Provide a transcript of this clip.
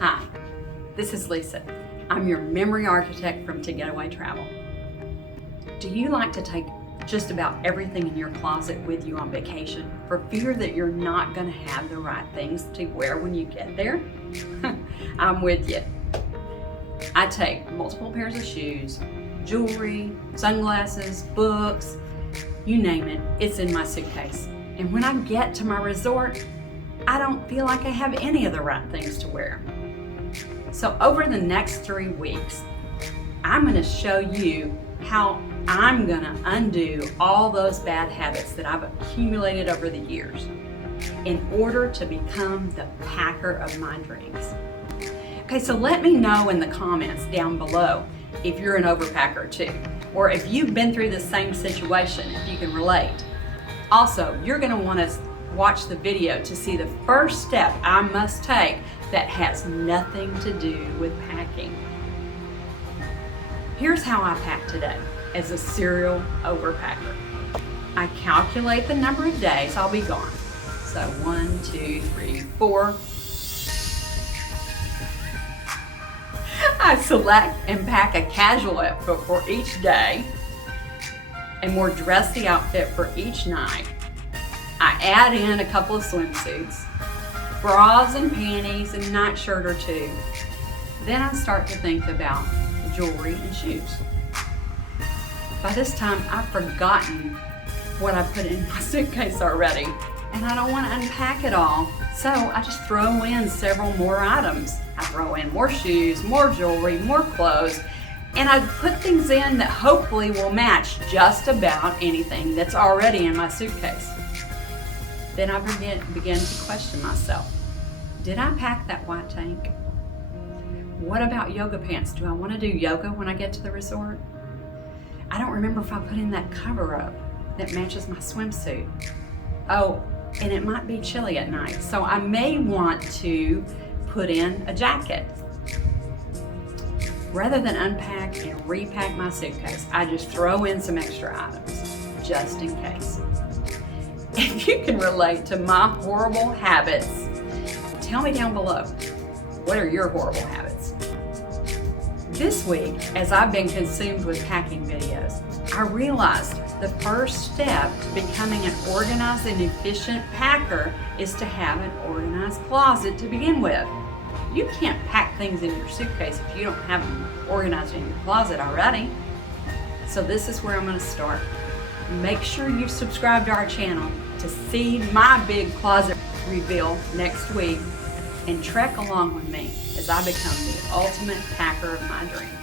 Hi, this is Lisa. I'm your memory architect from Getaway Travel. Do you like to take just about everything in your closet with you on vacation for fear that you're not going to have the right things to wear when you get there? I'm with you. I take multiple pairs of shoes, jewelry, sunglasses, books, you name it, it's in my suitcase. And when I get to my resort, I don't feel like I have any of the right things to wear. So over the next 3 weeks, I'm going to show you how I'm going to undo all those bad habits that I've accumulated over the years in order to become the packer of my dreams. Okay, so let me know in the comments down below if you're an overpacker too, or if you've been through the same situation, if you can relate. Also, you're going to want to watch the video to see the first step I must take that has nothing to do with packing. Here's how I pack today as a serial overpacker. I calculate the number of days I'll be gone. So 1, 2, 3, 4. I select and pack a casual outfit for each day, a more dressy outfit for each night. I add in a couple of swimsuits, bras and panties, and nightshirt or two. Then I start to think about jewelry and shoes. By this time, I've forgotten what I put in my suitcase already, and I don't want to unpack it all, so I just throw in several more items. I throw in more shoes, more jewelry, more clothes, and I put things in that hopefully will match just about anything that's already in my suitcase. Then I begin to question myself. Did I pack that white tank? What about yoga pants? Do I want to do yoga when I get to the resort? I don't remember if I put in that cover up that matches my swimsuit. Oh, and it might be chilly at night, so I may want to put in a jacket. Rather than unpack and repack my suitcase, I just throw in some extra items, just in case. If you can relate to my horrible habits, tell me down below, what are your horrible habits? This week, as I've been consumed with packing videos, I realized the first step to becoming an organized and efficient packer is to have an organized closet to begin with. You can't pack things in your suitcase if you don't have them organized in your closet already. So this is where I'm going to start. Make sure you subscribe to our channel to see my big closet reveal next week and trek along with me as I become the ultimate packer of my dreams.